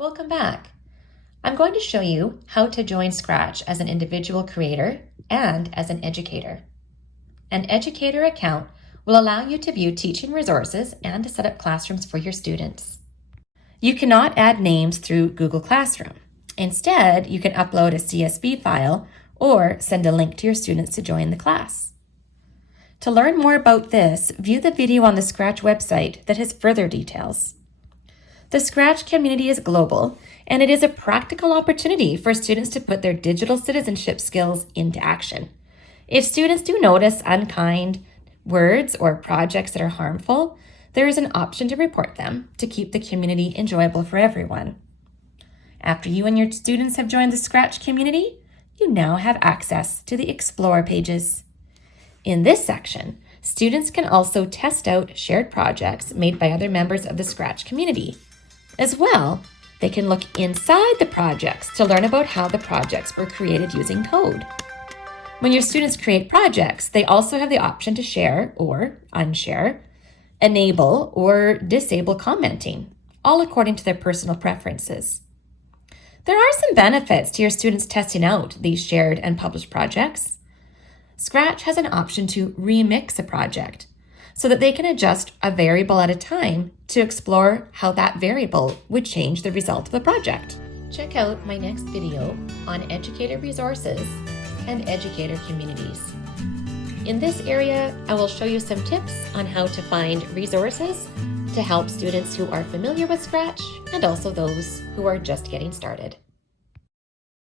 Welcome back. I'm going to show you how to join Scratch as an individual creator and as an educator. An educator account will allow you to view teaching resources and to set up classrooms for your students. You cannot add names through Google Classroom. Instead, you can upload a CSV file or send a link to your students to join the class. To learn more about this, view the video on the Scratch website that has further details. The Scratch community is global, and it is a practical opportunity for students to put their digital citizenship skills into action. If students do notice unkind words or projects that are harmful, there is an option to report them to keep the community enjoyable for everyone. After you and your students have joined the Scratch community, you now have access to the Explore pages. In this section, students can also test out shared projects made by other members of the Scratch community. As well, they can look inside the projects to learn about how the projects were created using code. When your students create projects, they also have the option to share or unshare, enable or disable commenting, all according to their personal preferences. There are some benefits to your students testing out these shared and published projects. Scratch has an option to remix a project so that they can adjust a variable at a time to explore how that variable would change the result of the project. Check out my next video on educator resources and educator communities. In this area, I will show you some tips on how to find resources to help students who are familiar with Scratch and also those who are just getting started.